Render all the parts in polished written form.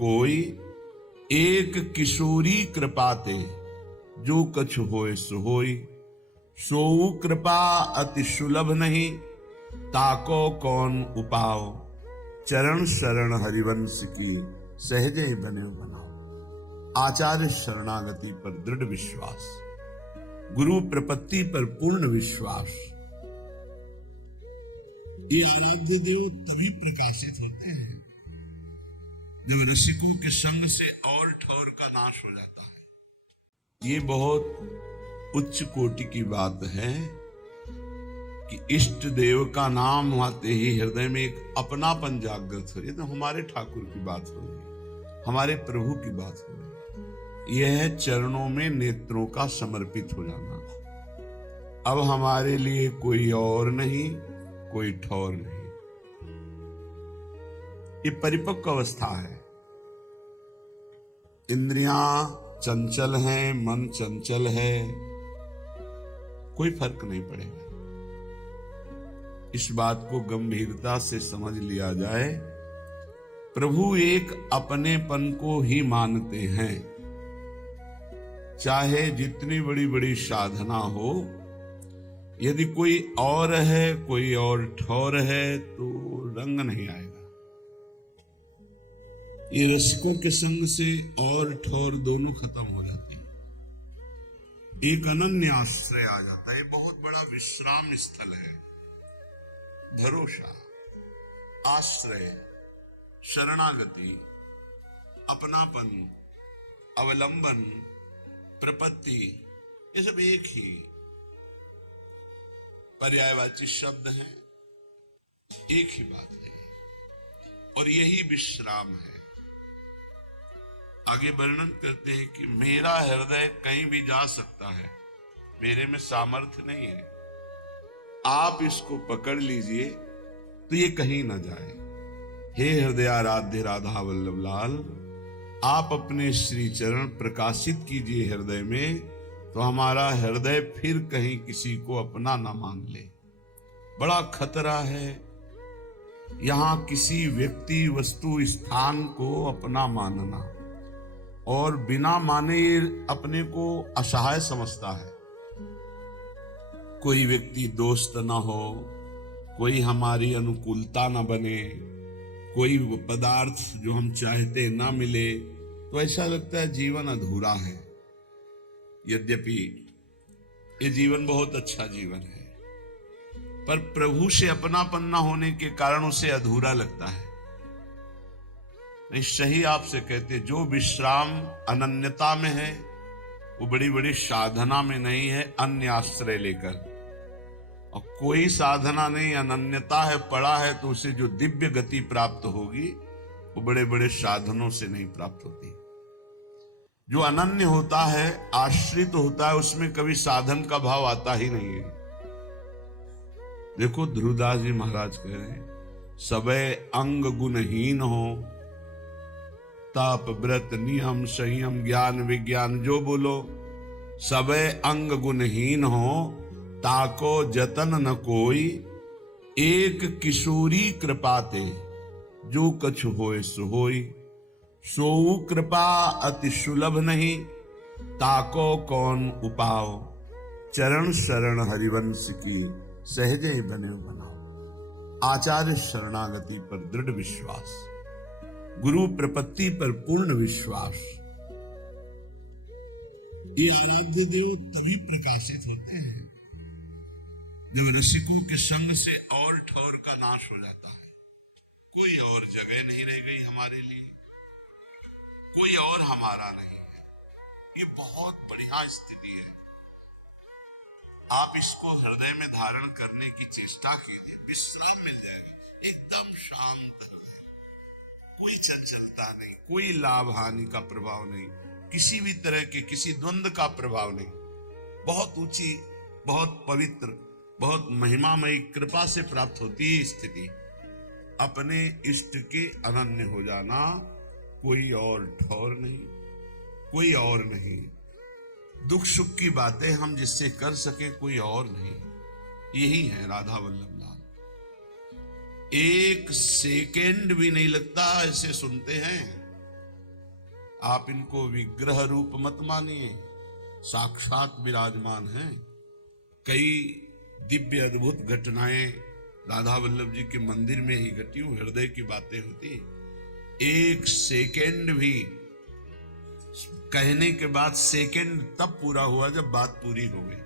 कोई एक किशोरी कृपाते, जो कछ होए सो होई। सोऊ कृपा अति सुलभ नहीं, ताको कौन उपाओ। चरण शरण हरिवंश की, सहजे ही बने बनाओ। आचार्य शरणागति पर दृढ़ विश्वास, गुरु प्रपत्ति पर पूर्ण विश्वास। ये आराध्य देव तभी प्रकाशित होते हैं जब ऋषिकों के संग से और ठौर का नाश हो जाता है। ये बहुत उच्च कोटि की बात है कि इष्ट देव का नाम आते ही हृदय में एक अपनापन जागृत हो। ये तो हमारे ठाकुर की बात हो रही, हमारे प्रभु की बात हो रही। यह है चरणों में नेत्रों का समर्पित हो जाना। अब हमारे लिए कोई और नहीं, कोई ठौर नहीं। ये परिपक्व अवस्था है। इंद्रियां चंचल हैं, मन चंचल है, कोई फर्क नहीं पड़ेगा। इस बात को गंभीरता से समझ लिया जाए। प्रभु एक अपनेपन को ही मानते हैं, चाहे जितनी बड़ी बड़ी साधना हो। यदि कोई और है, कोई और ठौर है, तो रंग नहीं आएगा। ये रसिकों के संग से और ठौर दोनों खत्म हो जाती है। एक अनन्य आश्रय आ जाता है। बहुत बड़ा विश्राम स्थल है। भरोसा, आश्रय, शरणागति, अपनापन, अवलंबन, प्रपत्ति, ये सब एक ही पर्यायवाची शब्द हैं, एक ही बात है, और यही विश्राम है। आगे वर्णन करते हैं कि मेरा हृदय कहीं भी जा सकता है, मेरे में सामर्थ्य नहीं है। आप इसको पकड़ लीजिए तो ये कहीं ना जाए। हे हृदय आराध्य राधा वल्लभ लाल, आप अपने श्री चरण प्रकाशित कीजिए हृदय में, तो हमारा हृदय फिर कहीं किसी को अपना ना मान ले। बड़ा खतरा है यहां किसी व्यक्ति, वस्तु, स्थान को अपना मानना, और बिना माने अपने को असहाय समझता है। कोई व्यक्ति दोस्त ना हो, कोई हमारी अनुकूलता ना बने, कोई पदार्थ जो हम चाहते ना मिले, तो ऐसा लगता है जीवन अधूरा है। यद्यपि ये जीवन बहुत अच्छा जीवन है, पर प्रभु से अपनापन न होने के कारण उसे अधूरा लगता है। नहीं, सही आपसे कहते, जो विश्राम अनन्यता में है वो बड़ी बड़ी साधना में नहीं है, अन्य आश्रय लेकर। और कोई साधना नहीं, अनन्यता है, पड़ा है, तो उसे जो दिव्य गति प्राप्त होगी वो बड़े बड़े साधनों से नहीं प्राप्त होती। जो अनन्य होता है, आश्रित होता है, उसमें कभी साधन का भाव आता ही नहीं है। देखो ध्रुवदास जी महाराज कह रहे हैं, सबे अंग गुणहीन हो, ताप व्रत नियम संयम ज्ञान विज्ञान जो बोलो, सबे अंग गुणहीन हो, ताको जतन न कोई। एक किशोरी कृपाते, जो कछ होए सो होई। सोऊ कृपा अति सुलभ नहीं, ताको कौन उपाओ। चरण शरण हरिवंश की, सहजे ही बने बनाओ। आचार्य शरणागति पर दृढ़ विश्वास, गुरु प्रपत्ति पर पूर्ण विश्वास। ये आराध्य देव तभी प्रकाशित होते हैं जब ऋषिकों के संग से और ठौर का नाश हो जाता है। कोई और जगह नहीं रह गई हमारे लिए, कोई और हमारा नहीं है। ये बहुत बढ़िया स्थिति है। आप इसको हृदय में धारण करने की चेष्टा कीजिए, विश्राम मिल जाएगा। एकदम शांत हृदय, कोई चंचलता नहीं, कोई लाभ हानि का प्रभाव नहीं, किसी भी तरह के किसी द्वंद्व का प्रभाव नहीं। बहुत ऊंची, बहुत पवित्र, बहुत महिमामयी कृपा से प्राप्त होती है स्थिति। अपने इष्ट के अनन्य हो जाना, कोई और ठौर नहीं, कोई और नहीं। दुख सुख की बातें हम जिससे कर सके, कोई और नहीं। यही है राधा वल्लभ लाल। एक सेकेंड भी नहीं लगता ऐसे सुनते हैं। आप इनको विग्रह रूप मत मानिए, साक्षात विराजमान हैं। कई दिव्य अद्भुत घटनाएं राधा वल्लभ जी के मंदिर में ही घटी, हृदय की बातें होती। एक सेकेंड भी कहने के बाद सेकेंड तब पूरा हुआ जब बात पूरी हो गई,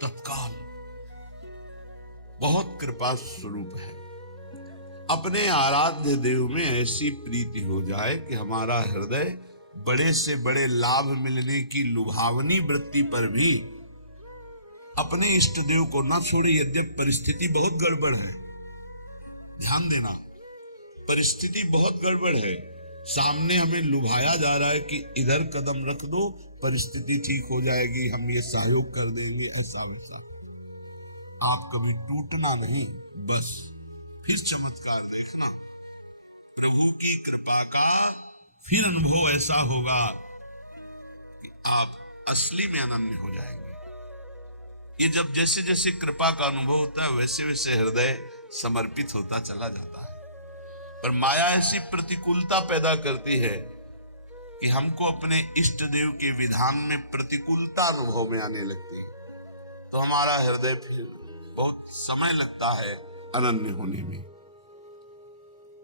तत्काल। बहुत कृपा स्वरूप है। अपने आराध्य देव में ऐसी प्रीति हो जाए कि हमारा हृदय बड़े से बड़े लाभ मिलने की लुभावनी वृत्ति पर भी अपने इष्ट देव को न छोड़े। यद्यप परिस्थिति बहुत गड़बड़ है, ध्यान देना, परिस्थिति बहुत गड़बड़ है। सामने हमें लुभाया जा रहा है कि इधर कदम रख दो, परिस्थिति ठीक हो जाएगी, हम ये सहयोग कर देंगे, ऐसा वैसा। आप कभी टूटना नहीं, बस फिर चमत्कार देखना। प्रभु की कृपा का फिर अनुभव ऐसा होगा कि आप असली में अनन्य हो जाएंगे। ये जब जैसे जैसे कृपा का अनुभव होता है वैसे वैसे हृदय समर्पित होता चला जाता है। पर माया ऐसी प्रतिकूलता पैदा करती है कि हमको अपने इष्ट देव के विधान में प्रतिकूलता अनुभव में आने लगती है, तो हमारा हृदय फिर बहुत समय लगता है अनन्य होने में।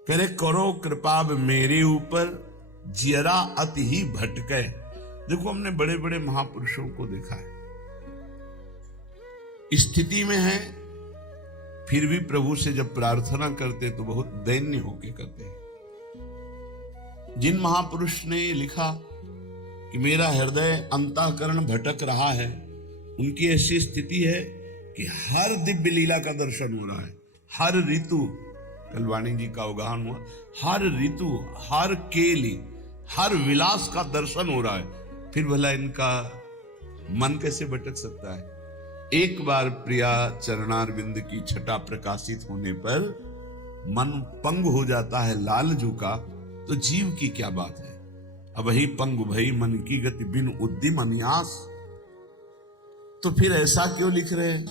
करे करो कृपा मेरे ऊपर, जियरा अति ही भटके। देखो, हमने बड़े बड़े महापुरुषों को देखा है, स्थिति में है, फिर भी प्रभु से जब प्रार्थना करते तो बहुत दैन्य होके करते हैं। जिन महापुरुष ने लिखा कि मेरा हृदय अंतःकरण भटक रहा है, उनकी ऐसी स्थिति है कि हर दिव्य लीला का दर्शन हो रहा है, हर ऋतु, कल वाणी जी का अवगाहन हुआ, हर ऋतु, हर केली, हर विलास का दर्शन हो रहा है, फिर भला इनका मन कैसे भटक सकता है? एक बार प्रिया चरणारविंद की छटा प्रकाशित होने पर मन पंग हो जाता है लालजू का, तो जीव की क्या बात है। अब ही पंग भई मन की गति बिन उद्यम अन्यास। तो फिर ऐसा क्यों लिख रहे हैं?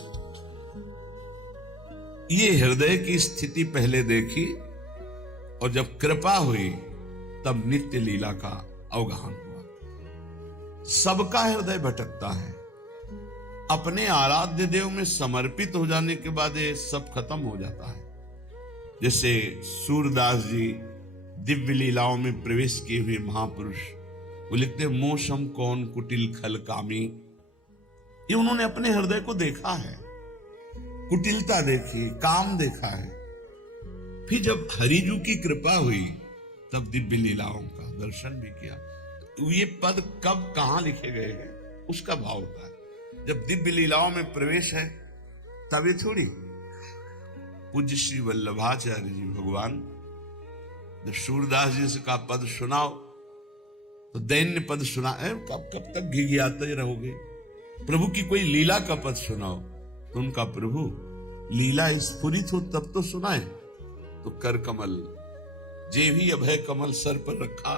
ये हृदय की स्थिति पहले देखी और जब कृपा हुई तब नित्य लीला का अवगाहन हुआ। सबका हृदय भटकता है, अपने आराध्य देव में समर्पित हो जाने के बाद ये सब खत्म हो जाता है। जैसे सूरदास जी दिव्य लीलाओं में प्रवेश किए हुए महापुरुष, वो लिखते मोशम कौन कुटिल खल कामी। ये उन्होंने अपने हृदय को देखा है, कुटिलता देखी, काम देखा है। फिर जब हरिजू की कृपा हुई तब दिव्य लीलाओं का दर्शन भी किया। ये पद कब कहां लिखे गए हैं उसका भाव होता है। जब दिव्य लीलाओं में प्रवेश है तब ये थोड़ी। पूज्य श्री वल्लभाचार्य जी भगवान जब सूरदास जी से का पद सुनाओ तो दैन्य पद सुना, कब कब तक घिघियाते रहोगे? प्रभु की कोई लीला का पद सुनाओ तो उनका प्रभु लीला स्फुरित हो तब तो सुनाए। तो कर कमल जे भी अभय कमल सर पर रखा,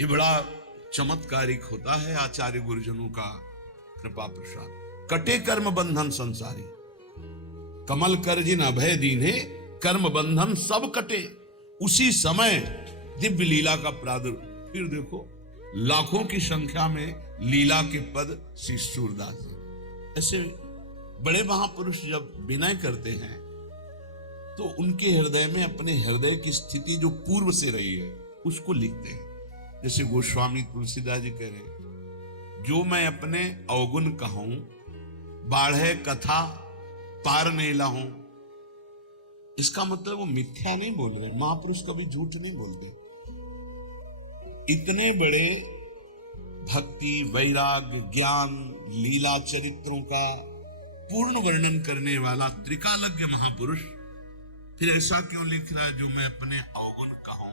ये बड़ा चमत्कारिक होता है आचार्य गुरुजनों का कृपा प्रसाद। कटे कर्म बंधन संसारी, कमल कर जिन अभय दीने, कर्म बंधन सब कटे। उसी समय दिव्य लीला का प्रादुर्भाव। फिर देखो लाखों की संख्या में लीला के पद श्री सूरदास जी। ऐसे बड़े महापुरुष जब विनय करते हैं तो उनके हृदय में अपने हृदय की स्थिति जो पूर्व से रही है उसको लिखते हैं। जैसे गोस्वामी तुलसीदास जी कह रहे, जो मैं अपने अवगुण कहूं, बाढ़े कथा पार नहीं लाऊं। इसका मतलब वो मिथ्या नहीं बोल रहे, महापुरुष कभी झूठ नहीं बोलते। इतने बड़े भक्ति, वैराग्य, ज्ञान, लीला चरित्रों का पूर्ण वर्णन करने वाला त्रिकालज्ञ महापुरुष फिर ऐसा क्यों लिख रहा है, जो मैं अपने अवगुण कहूं?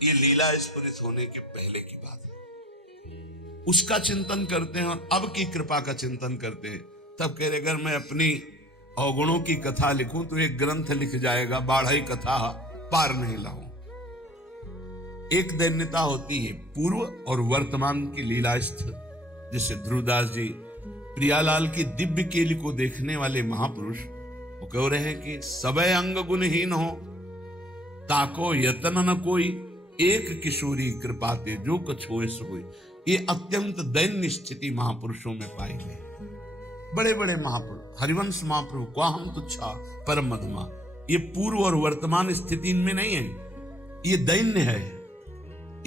ये लीला स्फुरित होने के पहले की बात है। उसका चिंतन करते हैं और अब की कृपा का चिंतन करते हैं। तब कह रहे अगर मैं अपनी अवगुणों की कथा लिखूं तो एक ग्रंथ लिख जाएगा, बाढ़ई कथा पार नहीं लाऊं। एक दैन्यता होती है पूर्व और वर्तमान की लीलास्थ। जैसे ध्रुवदास जी प्रियालाल की दिव्य केली को देखने वाले महापुरुष, वो कह रहे हैं कि सबे अंग गुणहीन हो, ताको यतन न कोई, एक किशोरी कृपाते जो कछ होए सो होए। ये अत्यंत दैन्य स्थिति महापुरुषों में पाई गई। बड़े बड़े महापुरुष, हरिवंश महाप्रभु को हम तुच्छा परम मधुमा, ये पूर्व और वर्तमान स्थिति इनमें नहीं है, ये दैन्य है।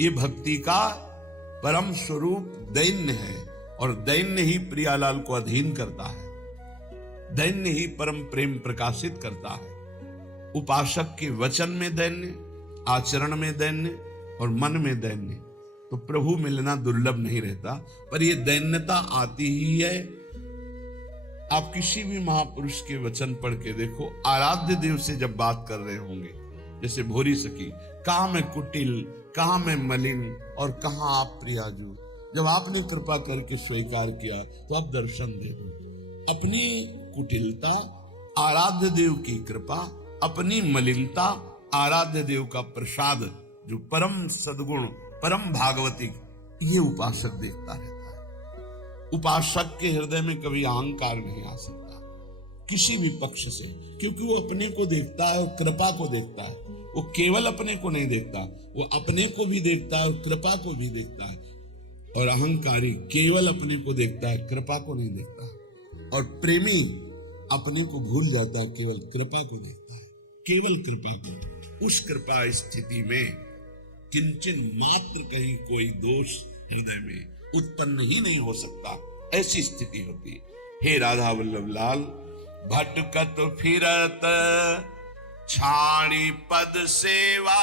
ये भक्ति का परम स्वरूप दैन्य है, और दैन्य ही प्रियालाल को अधीन करता है, दैन्य ही परम प्रेम प्रकाशित करता है। उपासक के वचन में दैन्य, आचरण में दैन्य और मन में दैन्य, तो प्रभु मिलना दुर्लभ नहीं रहता। पर यह दैन्यता आती ही है। आप किसी भी महापुरुष के वचन पढ़ के देखो, आराध्य देव से जब बात कर रहे होंगे, जैसे भोरी सखी, कहां मैं कुटिल, कहां मैं मलिन और कहां आप प्रियाजू, जब आपने कृपा करके स्वीकार किया तो आप दर्शन दे दो। अपनी कुटिलता आराध्य देव की कृपा, अपनी मलिनता आराध्य देव का प्रसाद, जो परम सद्गुण परम भागवतिक, ये उपासक देखता रहता है। उपासक के हृदय में कभी अहंकार नहीं आ सकता किसी भी पक्ष से, क्योंकि वो अपने को देखता है और कृपा को देखता है। वो केवल अपने को नहीं देखता, वो अपने को भी देखता है और कृपा को भी देखता है। और अहंकारी केवल अपने को देखता है, कृपा को नहीं देखता। और प्रेमी अपने को भूल जाता है, केवल कृपा को देखता है, केवल कृपा को। उस कृपा स्थिति में किंचन मात्र कहीं कोई दोष हृदय में उत्पन्न ही नहीं हो सकता, ऐसी स्थिति होती है। हे राधा वल्लभ लाल, भटकत फिरत छाणी पद सेवा,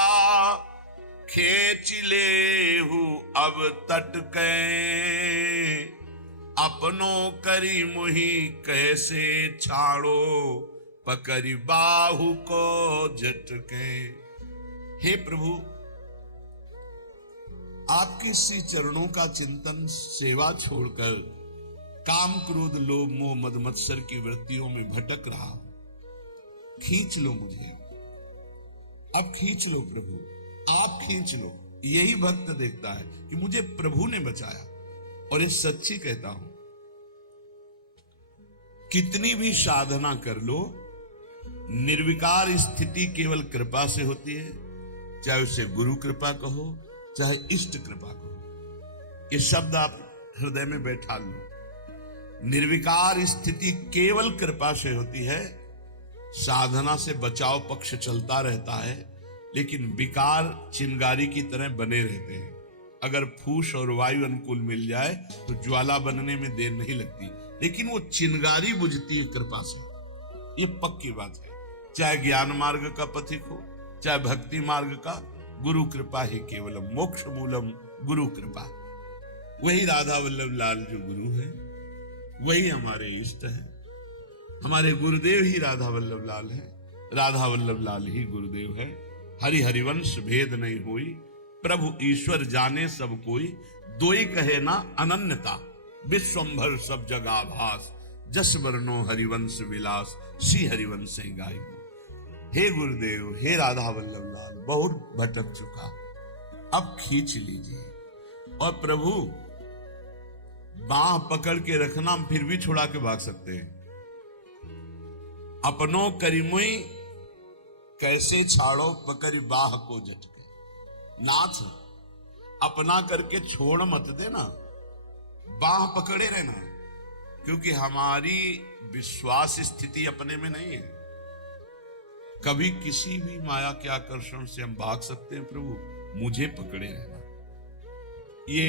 खेच ले हूँ अब तटके, अपनों करी मुही कैसे छाड़ो, पकड़ी बाहु को झटके। हे प्रभु, आपके श्री चरणों का चिंतन, सेवा छोड़कर काम क्रोध लोभ मोह मद मत्सर की वृत्तियों में भटक रहा, खींच लो मुझे, अब खींच लो प्रभु, आप खींच लो। यही भक्त देखता है कि मुझे प्रभु ने बचाया, और ये सच्ची कहता हूं, कितनी भी साधना कर लो, निर्विकार स्थिति केवल कृपा से होती है। चाहे उसे गुरु कृपा कहो, चाहे इष्ट कृपा कहो, ये शब्द आप हृदय में बैठा लो। निर्विकार स्थिति केवल कृपा से होती है। साधना से बचाव पक्ष चलता रहता है, लेकिन विकार चिंगारी की तरह बने रहते हैं। अगर फूस और वायु अनुकूल मिल जाए तो ज्वाला बनने में देर नहीं लगती, लेकिन वो चिंगारी बुझती है कृपा से। ये पक्की बात है। चाहे ज्ञान मार्ग का पथिक हो, चाहे भक्ति मार्ग का, गुरु कृपा ही केवलम मोक्ष मूलम, गुरु कृपा। वही राधा वल्लभ लाल जो गुरु है, वही हमारे इष्ट है। हमारे गुरुदेव ही राधा वल्लभ लाल है, राधा वल्लभ लाल ही गुरुदेव है। हरि हरिवंश भेद नहीं होई, प्रभु ईश्वर जाने सब कोई, दोई कहे ना अनन्यता, विश्वंभर सब जगह भास, जस वर्णो हरिवंश विलास, सी हरिवंश गाई। हे गुरुदेव, हे राधा वल्लभ लाल, बहुत भटक चुका, अब खींच लीजिए। और प्रभु बाह पकड़ के रखना, फिर भी छुड़ा के भाग सकते हैं। अपनों करीमुई कैसे छाड़ो, पकड़ी बाह को झटके। नाथ अपना करके छोड़ मत देना, बाह पकड़े रहना, क्योंकि हमारी विश्वास स्थिति अपने में नहीं है। कभी किसी भी माया के आकर्षण से हम भाग सकते हैं, प्रभु मुझे पकड़े रहना। ये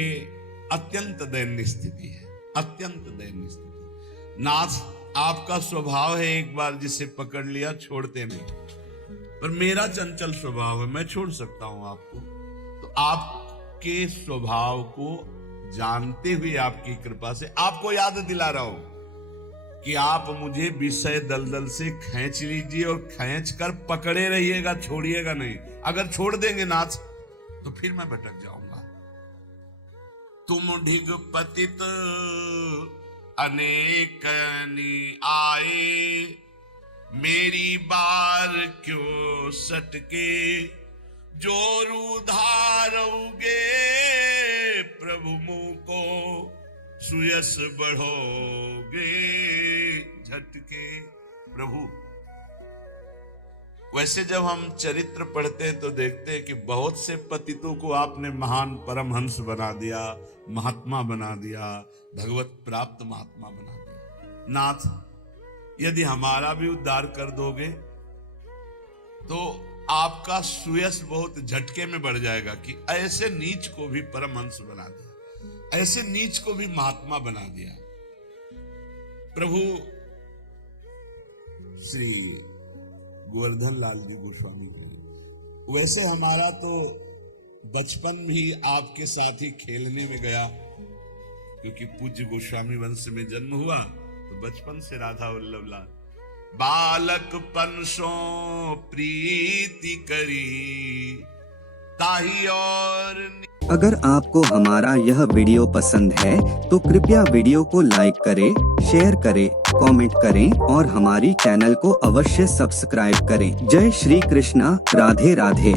अत्यंत दैन्य स्थिति है, अत्यंत दैन्य स्थिति। नाथ आपका स्वभाव है, एक बार जिसे पकड़ लिया छोड़ते नहीं, पर मेरा चंचल स्वभाव है, मैं छोड़ सकता हूं आपको। तो आपके स्वभाव को जानते हुए आपकी कृपा से आपको याद दिला रहा हूं कि आप मुझे विषय दलदल से खींच लीजिए और खींच कर पकड़े रहिएगा, छोड़िएगा नहीं। अगर छोड़ देंगे नाथ तो फिर मैं भटक जाऊंगा। तुम ढिग पतित अनेकनी आए, मेरी बार क्यों सटके, जोरू धारोगे प्रभु मुंह को, सुयस बढ़ोगे झटके। प्रभु वैसे जब हम चरित्र पढ़ते हैं तो देखते हैं कि बहुत से पतितों को आपने महान परमहंस बना दिया, महात्मा बना दिया, भगवत प्राप्त महात्मा बना दिया। नाथ, यदि हमारा भी उद्धार कर दोगे तो आपका सुयश बहुत झटके में बढ़ जाएगा कि ऐसे नीच को भी परमहंस बना दिया, ऐसे नीच को भी महात्मा बना दिया। प्रभु श्री गोवर्धन लाल जी गोस्वामी के, वैसे हमारा तो बचपन भी आपके साथ ही खेलने में गया, क्योंकि पूज्य गोस्वामी वंश में जन्म हुआ तो बचपन से राधा वल्लभ लाल बालकपन सो प्रीति करी ताही और। अगर आपको हमारा यह वीडियो पसंद है तो कृपया वीडियो को लाइक करें, शेयर करें, कमेंट करें और हमारी चैनल को अवश्य सब्सक्राइब करें। जय श्री कृष्णा, राधे राधे।